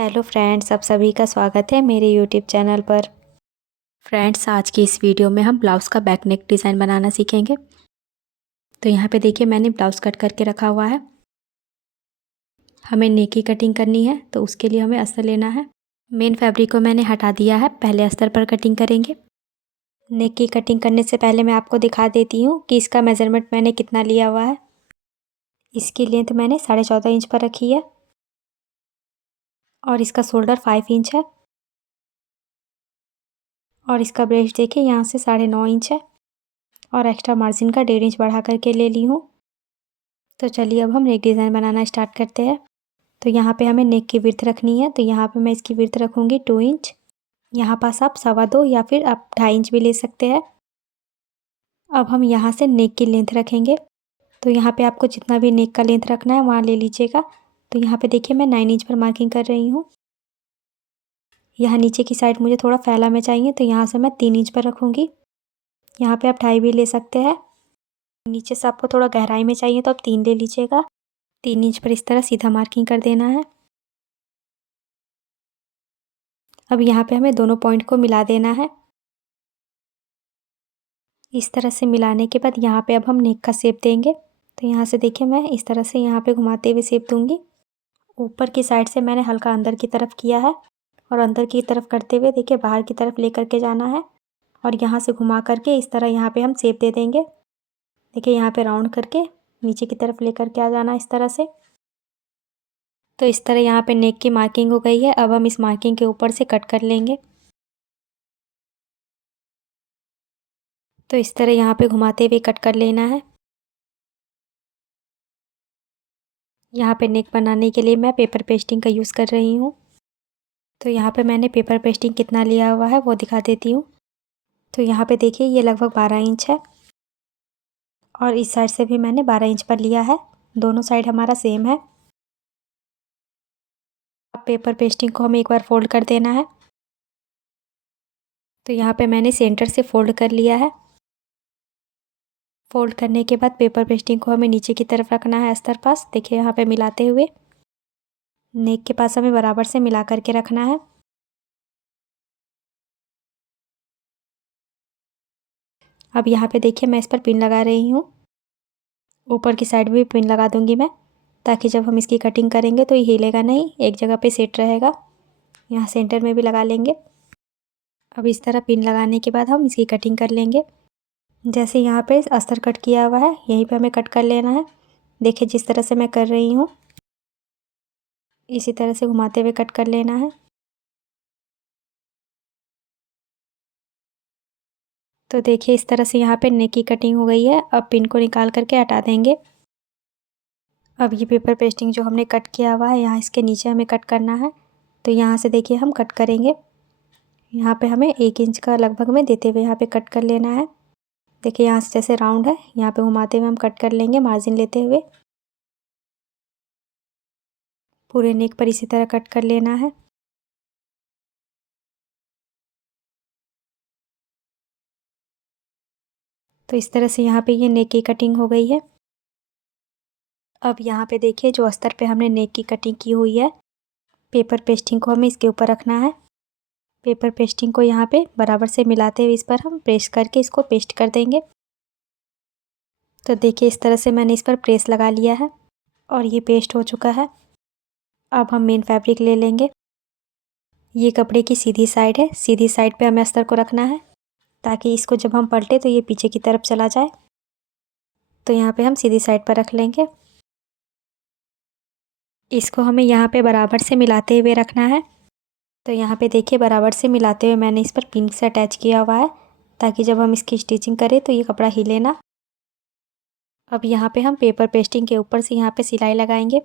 Hello friends, आप सभी का स्वागत है मेरे यूट्यूब चैनल पर। फ्रेंड्स, आज की इस वीडियो में हम ब्लाउज़ का बैक नेक डिज़ाइन बनाना सीखेंगे। तो यहाँ पे देखिए मैंने ब्लाउज़ कट करके रखा हुआ है। हमें नेक की कटिंग करनी है तो उसके लिए हमें अस्तर लेना है। मेन फैब्रिक को मैंने हटा दिया है, पहले अस्तर पर कटिंग करेंगे। नेक की कटिंग करने से पहले मैं आपको दिखा देती हूँ कि इसका मेज़रमेंट मैंने कितना लिया हुआ है। इसकी लेंथ मैंने 14.5 इंच पर रखी है और इसका शोल्डर 5 इंच है और इसका ब्रेस्ट देखिए यहाँ से 9.5 इंच है और एक्स्ट्रा मार्जिन का 1.5 इंच बढ़ा करके ले ली हूँ। तो चलिए अब हम नेक डिज़ाइन बनाना स्टार्ट करते हैं। तो यहाँ पे हमें नेक की विड्थ रखनी है, तो यहाँ पे मैं इसकी विड्थ रखूँगी 2 इंच। यहाँ पास आप 2.25 या फिर आप 2.5 इंच भी ले सकते हैं। अब हम यहाँ से नेक की लेंथ रखेंगे, तो यहाँ पे आपको जितना भी नेक का लेंथ रखना है वहाँ ले लीजिएगा। तो यहाँ पे देखिए मैं 9 इंच पर मार्किंग कर रही हूँ। यहाँ नीचे की साइड मुझे थोड़ा फैला में चाहिए, तो यहाँ से मैं 3 इंच पर रखूँगी। यहाँ पे आप 2.5 भी ले सकते हैं। नीचे से आपको थोड़ा गहराई में चाहिए तो आप 3 ले लीजिएगा। 3 इंच पर इस तरह सीधा मार्किंग कर देना है। अब यहाँ पे हमें दोनों पॉइंट को मिला देना है। इस तरह से मिलाने के बाद यहाँ पे अब हम नेक का शेप देंगे। तो यहाँ से देखिए मैं इस तरह से यहाँ पे घुमाते हुए शेप दूँगी। ऊपर की साइड से मैंने हल्का अंदर की तरफ किया है और अंदर की तरफ करते हुए देखिए बाहर की तरफ ले करके जाना है और यहाँ से घुमा करके इस तरह यहाँ पे हम शेप दे देंगे। देखिए यहाँ पे राउंड करके नीचे की तरफ ले करके आ जाना इस तरह से। तो इस तरह यहाँ पे नेक की मार्किंग हो गई है। अब हम इस मार्किंग के ऊपर से कट कर लेंगे। तो इस तरह यहाँ पे घुमाते हुए कट कर लेना है। यहाँ पे नेक बनाने के लिए मैं पेपर पेस्टिंग का यूज़ कर रही हूँ। तो यहाँ पे मैंने पेपर पेस्टिंग कितना लिया हुआ है वो दिखा देती हूँ। तो यहाँ पे देखिए ये लगभग 12 इंच है और इस साइड से भी मैंने 12 इंच पर लिया है। दोनों साइड हमारा सेम है। अब पेपर पेस्टिंग को हमें एक बार फोल्ड कर देना है। तो यहाँ पे मैंने सेंटर से फोल्ड कर लिया है। फोल्ड करने के बाद पेपर पेस्टिंग को हमें नीचे की तरफ रखना है अस्तर पास। देखिए यहाँ पे मिलाते हुए नेक के पास हमें बराबर से मिला करके रखना है। अब यहाँ पे देखिए मैं इस पर पिन लगा रही हूँ। ऊपर की साइड भी पिन लगा दूँगी मैं, ताकि जब हम इसकी कटिंग करेंगे तो ये हिलेगा नहीं, एक जगह पे सेट रहेगा। यहाँ सेंटर में भी लगा लेंगे। अब इस तरह पिन लगाने के बाद हम इसकी कटिंग कर लेंगे। जैसे यहाँ पे अस्तर कट किया हुआ है यहीं पे हमें कट कर लेना है। देखिए जिस तरह से मैं कर रही हूँ इसी तरह से घुमाते हुए कट कर लेना है। तो देखिए इस तरह से यहाँ पे नेक की कटिंग हो गई है। अब पिन को निकाल करके हटा देंगे। अब ये पेपर पेस्टिंग जो हमने कट किया हुआ है यहाँ इसके नीचे हमें कट करना है। तो यहाँ से देखिए हम कट करेंगे। यहाँ पे हमें 1 इंच का लगभग में देते हुए यहाँ पे कट कर लेना है। देखिए यहाँ से जैसे राउंड है यहाँ पे घुमाते हुए हम कट कर लेंगे मार्जिन लेते हुए। पूरे नेक पर इसी तरह कट कर लेना है। तो इस तरह से यहाँ पे ये नेक की कटिंग हो गई है। अब यहाँ पे देखिए जो अस्तर पे हमने नेक की कटिंग की हुई है पेपर पेस्टिंग को हमें इसके ऊपर रखना है। पेपर पेस्टिंग को यहाँ पे बराबर से मिलाते हुए इस पर हम प्रेस करके इसको पेस्ट कर देंगे। तो देखिए इस तरह से मैंने इस पर प्रेस लगा लिया है और ये पेस्ट हो चुका है। अब हम मेन फैब्रिक ले लेंगे। ये कपड़े की सीधी साइड है, सीधी साइड पे हमें अस्तर को रखना है ताकि इसको जब हम पलटे तो ये पीछे की तरफ चला जाए। तो यहाँ पे हम सीधी साइड पर रख लेंगे। इसको हमें यहाँ पे बराबर से मिलाते हुए रखना है। तो यहाँ पे देखिए बराबर से मिलाते हुए मैंने इस पर पिन से अटैच किया हुआ है ताकि जब हम इसकी स्टिचिंग करें तो ये कपड़ा हिले ना। अब यहाँ पे हम पेपर पेस्टिंग के ऊपर से यहाँ पे सिलाई लगाएंगे।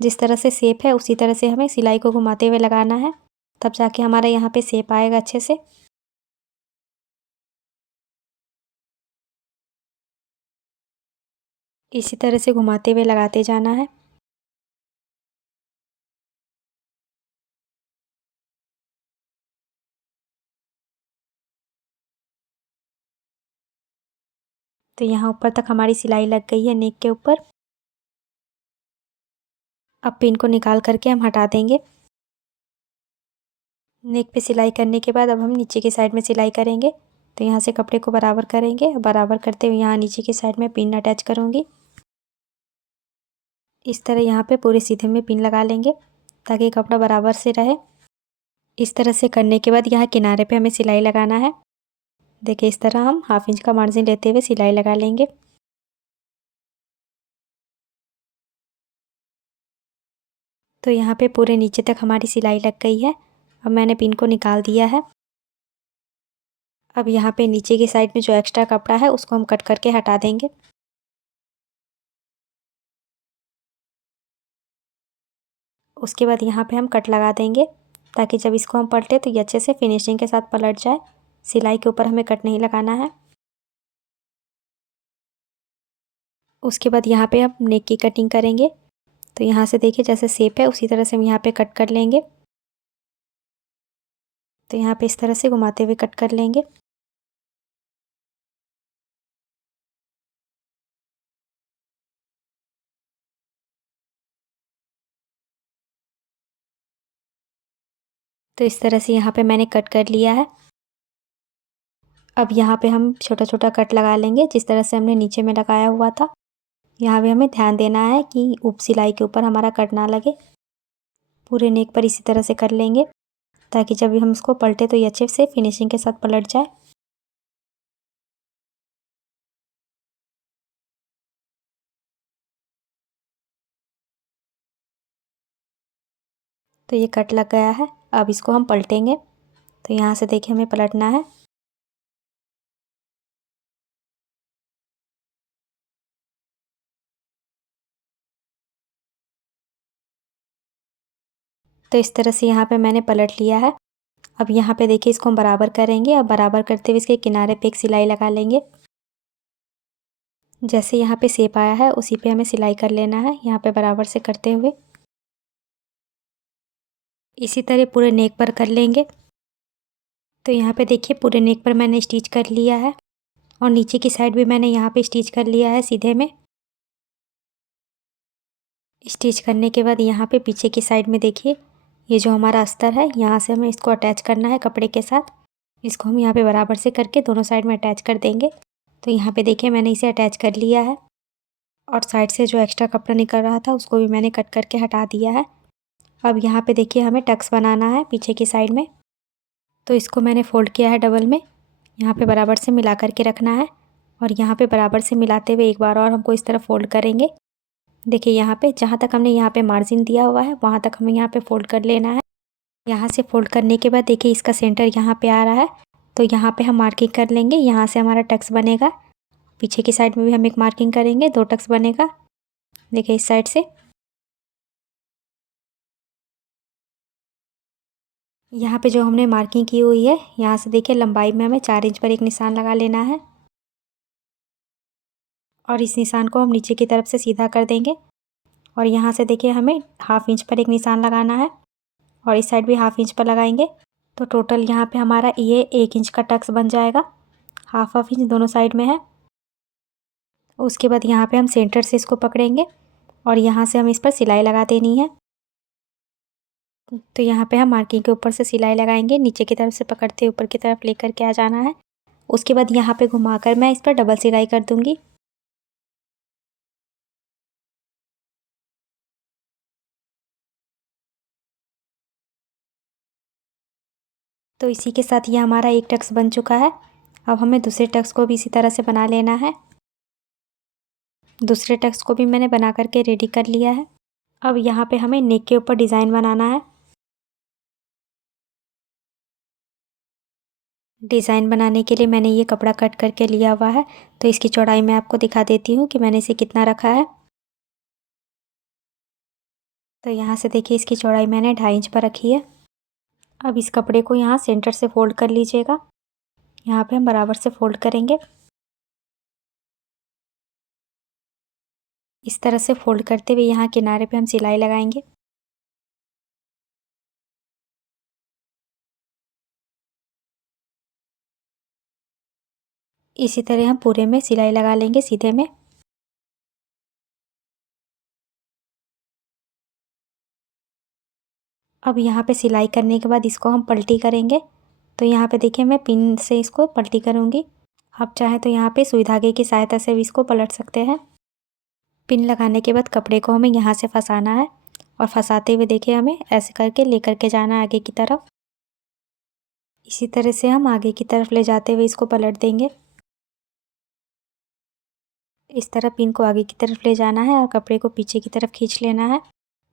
जिस तरह से शेप है उसी तरह से हमें सिलाई को घुमाते हुए लगाना है, तब जाके हमारा यहाँ पे शेप आएगा अच्छे से। इसी तरह से घुमाते हुए लगाते जाना है। तो यहाँ ऊपर तक हमारी सिलाई लग गई है नेक के ऊपर। अब पिन को निकाल करके हम हटा देंगे। नेक पे सिलाई करने के बाद अब हम नीचे की साइड में सिलाई करेंगे। तो यहाँ से कपड़े को बराबर करेंगे, बराबर करते हुए यहाँ नीचे की साइड में पिन अटैच करूँगी। इस तरह यहाँ पे पूरे सीधे में पिन लगा लेंगे ताकि कपड़ा बराबर से रहे। इस तरह से करने के बाद यहाँ किनारे पे हमें सिलाई लगाना है। देखिए इस तरह हम 1/2 इंच का मार्जिन लेते हुए सिलाई लगा लेंगे। तो यहाँ पे पूरे नीचे तक हमारी सिलाई लग गई है। अब मैंने पिन को निकाल दिया है। अब यहाँ पे नीचे की साइड में जो एक्स्ट्रा कपड़ा है उसको हम कट करके हटा देंगे। उसके बाद यहाँ पे हम कट लगा देंगे ताकि जब इसको हम पलटे तो ये अच्छे से फिनिशिंग के साथ पलट जाए। सिलाई के ऊपर हमें कट नहीं लगाना है। उसके बाद यहाँ पे हम नेक की कटिंग करेंगे। तो यहाँ से देखिए जैसे शेप है उसी तरह से हम यहाँ पे कट कर लेंगे। तो यहाँ पे इस तरह से घुमाते हुए कट कर लेंगे। तो इस तरह से यहाँ पे मैंने कट कर लिया है। अब यहाँ पे हम छोटा छोटा कट लगा लेंगे जिस तरह से हमने नीचे में लगाया हुआ था। यहाँ भी हमें ध्यान देना है कि ऊप सिलाई के ऊपर हमारा कट ना लगे। पूरे नेक पर इसी तरह से कर लेंगे ताकि जब भी हम इसको पलटे तो ये अच्छे से फिनिशिंग के साथ पलट जाए। तो ये कट लग गया है। अब इसको हम पलटेंगे। तो यहाँ से देखिए हमें पलटना है। तो इस तरह से यहाँ पे मैंने पलट लिया है। अब यहाँ पे देखिए इसको हम बराबर करेंगे। अब बराबर करते हुए इसके किनारे पे एक सिलाई लगा लेंगे। जैसे यहाँ पे शेप आया है उसी पे हमें सिलाई कर लेना है यहाँ पे बराबर से करते हुए। इसी तरह पूरे नेक पर कर लेंगे। तो यहाँ पे देखिए पूरे नेक पर मैंने स्टिच कर लिया है और नीचे की साइड भी मैंने यहाँ पे स्टिच कर लिया है सीधे में। स्टिच करने के बाद यहाँ पे पीछे की साइड में देखिए ये जो हमारा अस्तर है यहाँ से हमें इसको अटैच करना है कपड़े के साथ। इसको हम यहाँ पे बराबर से करके दोनों साइड में अटैच कर देंगे। तो यहाँ पे देखिए मैंने इसे अटैच कर लिया है और साइड से जो एक्स्ट्रा कपड़ा निकल रहा था उसको भी मैंने कट करके हटा दिया है। अब यहाँ पे देखिए हमें टक्स बनाना है पीछे की साइड में। तो इसको मैंने फ़ोल्ड किया है डबल में। यहाँ पे बराबर से मिला करके रखना है और यहाँ पे बराबर से मिलाते हुए एक बार और हमको इस तरह फ़ोल्ड करेंगे। देखिए यहाँ पे जहाँ तक हमने यहाँ पे मार्जिन दिया हुआ है वहाँ तक हमें यहाँ पे फ़ोल्ड कर लेना है। यहाँ से फ़ोल्ड करने के बाद देखिए इसका सेंटर यहाँ पे आ रहा है। तो यहाँ पे हम मार्किंग कर लेंगे। यहाँ से हमारा टक्स बनेगा। पीछे की साइड में भी हम एक मार्किंग करेंगे, 2 टक्स बनेगा। देखिए इस साइड से। यहाँ पे जो हमने मार्किंग की हुई है यहाँ से देखिए लंबाई में हमें 4 इंच पर एक निशान लगा लेना है और इस निशान को हम नीचे की तरफ से सीधा कर देंगे। और यहाँ से देखिए हमें 1/2 इंच पर एक निशान लगाना है और इस साइड भी 1/2 इंच पर लगाएंगे। तो टोटल यहाँ पे हमारा ये 1 इंच का टक्स बन जाएगा। 1/2 इंच दोनों साइड में है। उसके बाद यहाँ पे हम सेंटर से इसको पकड़ेंगे और यहाँ से हम इस पर सिलाई लगा देनी है। तो यहाँ पे हम मार्किंग के ऊपर से सिलाई लगाएंगे, नीचे की तरफ से पकड़ते ऊपर की तरफ लेकर के आ जाना है। उसके बाद यहाँ पे घुमाकर मैं इस पर डबल सिलाई कर दूँगी। तो इसी के साथ ये हमारा एक टक्स बन चुका है। अब हमें दूसरे टक्स को भी इसी तरह से बना लेना है। दूसरे टक्स को भी मैंने बना करके रेडी कर लिया है। अब यहाँ पे हमें नेक के ऊपर डिज़ाइन बनाना है। डिज़ाइन बनाने के लिए मैंने ये कपड़ा कट करके लिया हुआ है। तो इसकी चौड़ाई मैं आपको दिखा देती हूँ कि मैंने इसे कितना रखा है। तो यहाँ से देखिए इसकी चौड़ाई मैंने 2.5 इंच पर रखी है। अब इस कपड़े को यहाँ सेंटर से फ़ोल्ड कर लीजिएगा। यहाँ पे हम बराबर से फ़ोल्ड करेंगे। इस तरह से फ़ोल्ड करते हुए यहाँ किनारे पे हम सिलाई लगाएंगे। इसी तरह हम पूरे में सिलाई लगा लेंगे सीधे में। अब यहाँ पे सिलाई करने के बाद इसको हम पलटी करेंगे। तो यहाँ पे देखिए मैं पिन से इसको पलटी करूँगी। आप चाहें तो यहाँ पे सुई धागे की सहायता से भी इसको पलट सकते हैं। पिन लगाने के बाद कपड़े को हमें यहाँ से फंसाना है और फंसाते हुए देखिए हमें ऐसे करके लेकर के जाना है आगे की तरफ। इसी तरह से हम आगे की तरफ ले जाते हुए इसको पलट देंगे। इस तरह पिन को आगे की तरफ ले जाना है और कपड़े को पीछे की तरफ खींच लेना है।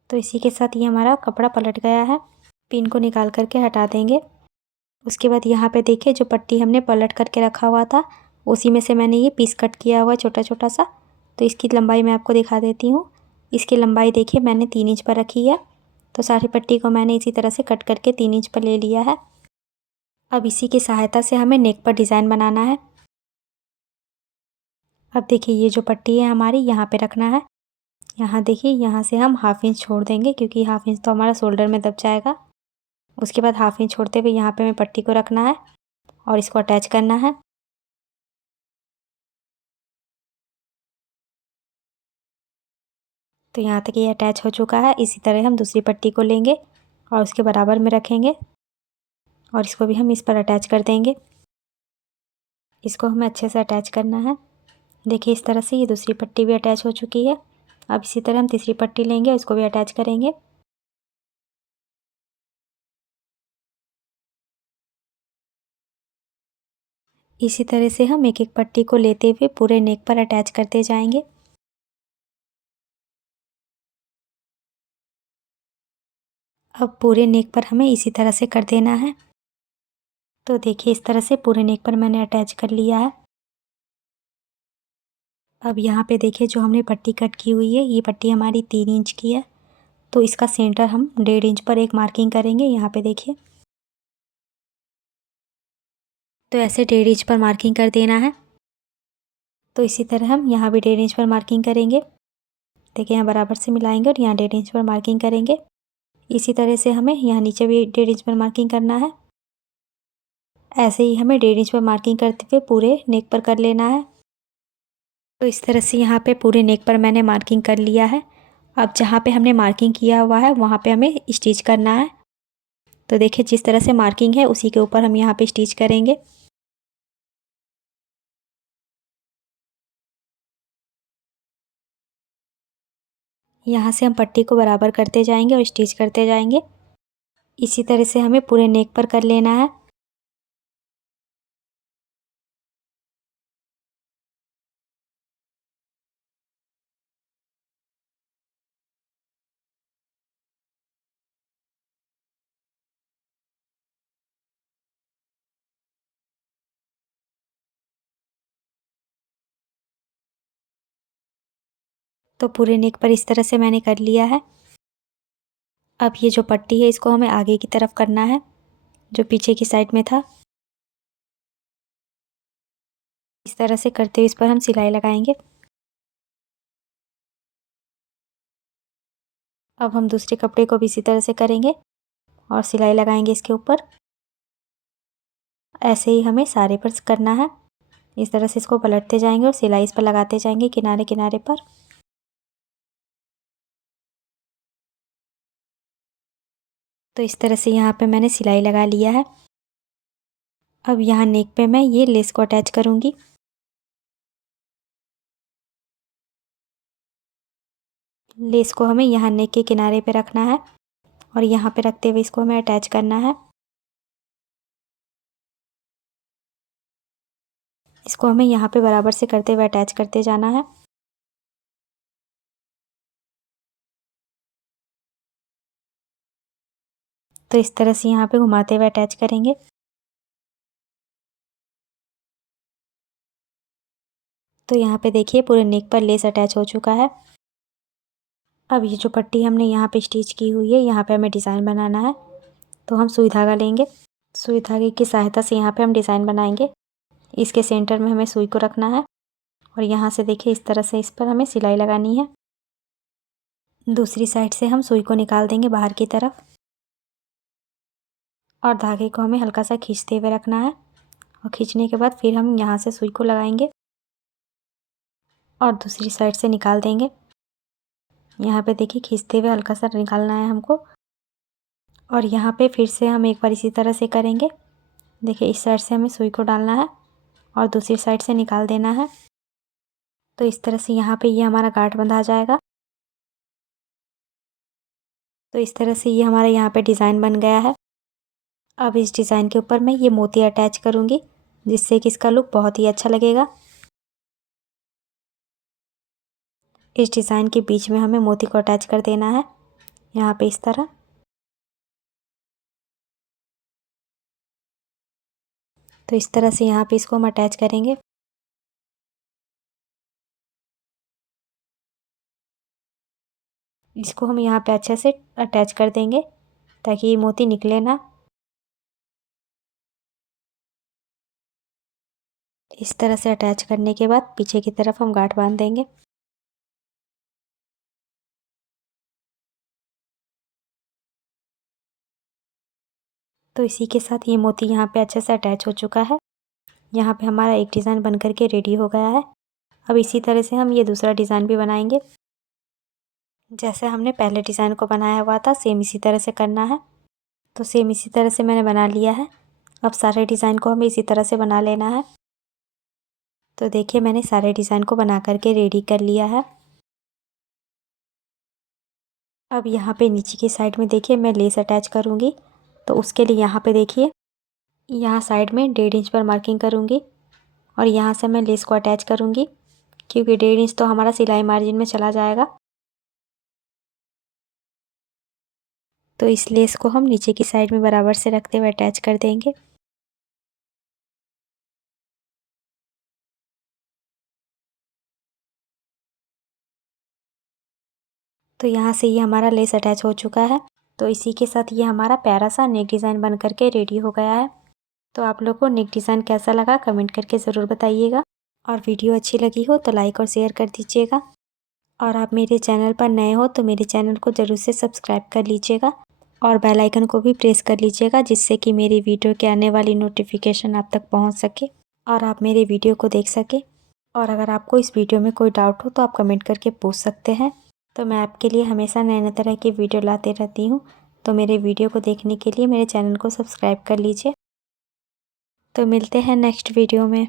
तो इसी के साथ ये हमारा कपड़ा पलट गया है। पिन को निकाल करके हटा देंगे। उसके बाद यहाँ पे देखिए जो पट्टी हमने पलट करके रखा हुआ था उसी में से मैंने ये पीस कट किया हुआ छोटा छोटा सा। तो इसकी लंबाई मैं आपको दिखा देती हूँ। इसकी लंबाई देखिए मैंने 3 इंच पर रखी है। तो सारी पट्टी को मैंने इसी तरह से कट करके 3 इंच पर ले लिया है। अब इसी की सहायता से हमें नेक पर डिज़ाइन बनाना है। अब देखिए ये जो पट्टी है हमारी यहाँ पे रखना है। यहाँ देखिए यहाँ से हम 1/2 इंच छोड़ देंगे क्योंकि 1/2 इंच तो हमारा शोल्डर में दब जाएगा। उसके बाद 1/2 इंच छोड़ते हुए यहाँ पे हमें पट्टी को रखना है और इसको अटैच करना है। तो यहाँ तक ये अटैच हो चुका है। इसी तरह हम दूसरी पट्टी को लेंगे और उसके बराबर में रखेंगे और इसको भी हम इस पर अटैच कर देंगे। इसको हमें अच्छे से अटैच करना है। देखिए इस तरह से ये दूसरी पट्टी भी अटैच हो चुकी है। अब इसी तरह हम तीसरी पट्टी लेंगे और इसको भी अटैच करेंगे। इसी तरह से हम एक एक पट्टी को लेते हुए पूरे नेक पर अटैच करते जाएंगे। अब पूरे नेक पर हमें इसी तरह से कर देना है। तो देखिए इस तरह से पूरे नेक पर मैंने अटैच कर लिया है। अब यहाँ पे देखिए जो हमने पट्टी कट की हुई है ये पट्टी हमारी 3 इंच की है। तो इसका सेंटर हम 1.5 इंच पर एक मार्किंग करेंगे। यहाँ पे देखिए तो ऐसे 1.5 इंच पर मार्किंग कर देना है। तो इसी तरह हम यहाँ भी 1.5 इंच पर मार्किंग करेंगे। देखिए यहाँ बराबर से मिलाएंगे और यहाँ 1.5 इंच पर मार्किंग करेंगे। इसी तरह से हमें यहाँ नीचे भी 1.5 इंच पर मार्किंग करना है। ऐसे ही हमें 1.5 इंच पर मार्किंग करते हुए पूरे नेक पर कर लेना है। तो इस तरह से यहाँ पे पूरे नेक पर मैंने मार्किंग कर लिया है। अब जहाँ पे हमने मार्किंग किया हुआ है वहाँ पे हमें स्टिच करना है। तो देखिए जिस तरह से मार्किंग है उसी के ऊपर हम यहाँ पे स्टिच करेंगे। यहाँ से हम पट्टी को बराबर करते जाएंगे और स्टिच करते जाएंगे। इसी तरह से हमें पूरे नेक पर कर लेना है। तो पूरे नेक पर इस तरह से मैंने कर लिया है। अब ये जो पट्टी है इसको हमें आगे की तरफ करना है जो पीछे की साइड में था। इस तरह से करते हुए इस पर हम सिलाई लगाएंगे। अब हम दूसरे कपड़े को भी इसी तरह से करेंगे और सिलाई लगाएंगे इसके ऊपर। ऐसे ही हमें सारे पर करना है। इस तरह से इसको पलटते जाएंगे और सिलाई इस पर लगाते जाएंगे किनारे किनारे पर। तो इस तरह से यहाँ पे मैंने सिलाई लगा लिया है। अब यहाँ नेक पे मैं ये लेस को अटैच करूँगी। लेस को हमें यहाँ नेक के किनारे पे रखना है और यहाँ पे रखते हुए इसको हमें अटैच करना है। इसको हमें यहाँ पे बराबर से करते हुए अटैच करते जाना है। तो इस तरह से यहाँ पे घुमाते हुए अटैच करेंगे। तो यहाँ पे देखिए पूरे नेक पर लेस अटैच हो चुका है। अब ये जो पट्टी हमने यहाँ पे स्टिच की हुई है यहाँ पे हमें डिज़ाइन बनाना है। तो हम सुई धागा लेंगे। सुई धागे की सहायता से यहाँ पे हम डिज़ाइन बनाएंगे। इसके सेंटर में हमें सुई को रखना है और यहाँ से देखिए इस तरह से इस पर हमें सिलाई लगानी है। दूसरी साइड से हम सुई को निकाल देंगे बाहर की तरफ और धागे को हमें हल्का सा खींचते हुए रखना है और खींचने के बाद फिर हम यहाँ से सुई को लगाएंगे और दूसरी साइड से निकाल देंगे। यहाँ पे देखिए खींचते हुए हल्का सा निकालना है हमको और यहाँ पे फिर से हम एक बार इसी तरह से करेंगे। देखिए इस साइड से हमें सुई को डालना है और दूसरी साइड से निकाल देना है। तो इस तरह से यहाँ पे ये हमारा गांठ बंधा जाएगा। तो इस तरह से ये हमारा यहाँ पे डिज़ाइन बन गया है। अब इस डिज़ाइन के ऊपर मैं ये मोती अटैच करूँगी, जिससे कि इसका लुक बहुत ही अच्छा लगेगा। इस डिज़ाइन के बीच में हमें मोती को अटैच कर देना है, यहाँ पे इस तरह। तो इस तरह से यहाँ पे इसको हम अटैच करेंगे। इसको हम यहाँ पे अच्छे से अटैच कर देंगे ताकि ये मोती निकले ना। इस तरह से अटैच करने के बाद पीछे की तरफ हम गांठ बांध देंगे। तो इसी के साथ ये मोती यहाँ पे अच्छे से अटैच हो चुका है। यहाँ पे हमारा एक डिज़ाइन बन करके रेडी हो गया है। अब इसी तरह से हम ये दूसरा डिज़ाइन भी बनाएंगे। जैसे हमने पहले डिज़ाइन को बनाया हुआ था सेम इसी तरह से करना है। तो सेम इसी तरह से मैंने बना लिया है। अब सारे डिज़ाइन को हमें इसी तरह से बना लेना है। तो देखिए मैंने सारे डिज़ाइन को बना करके रेडी कर लिया है। अब यहाँ पे नीचे की साइड में देखिए मैं लेस अटैच करूँगी। तो उसके लिए यहाँ पे देखिए यहाँ साइड में 1.5 इंच पर मार्किंग करूँगी और यहाँ से मैं लेस को अटैच करूँगी, क्योंकि 1.5 इंच तो हमारा सिलाई मार्जिन में चला जाएगा। तो इस लेस को हम नीचे की साइड में बराबर से रखते हुए अटैच कर देंगे। तो यहाँ से ये हमारा लेस अटैच हो चुका है। तो इसी के साथ ये हमारा प्यारा सा नेक डिज़ाइन बन करके रेडी हो गया है। तो आप लोग को नेक डिज़ाइन कैसा लगा कमेंट करके ज़रूर बताइएगा, और वीडियो अच्छी लगी हो तो लाइक और शेयर कर दीजिएगा। और आप मेरे चैनल पर नए हो तो मेरे चैनल को ज़रूर से सब्सक्राइब कर लीजिएगा और बेल आइकन को भी प्रेस कर लीजिएगा, जिससे कि मेरी वीडियो के आने वाली नोटिफिकेशन आप तक पहुंच सके और आप मेरे वीडियो को देख सके। और अगर आपको इस वीडियो में कोई डाउट हो तो आप कमेंट करके पूछ सकते हैं। तो मैं आपके लिए हमेशा नए नए तरह की वीडियो लाते रहती हूँ। तो मेरे वीडियो को देखने के लिए मेरे चैनल को सब्सक्राइब कर लीजिए। तो मिलते हैं नेक्स्ट वीडियो में।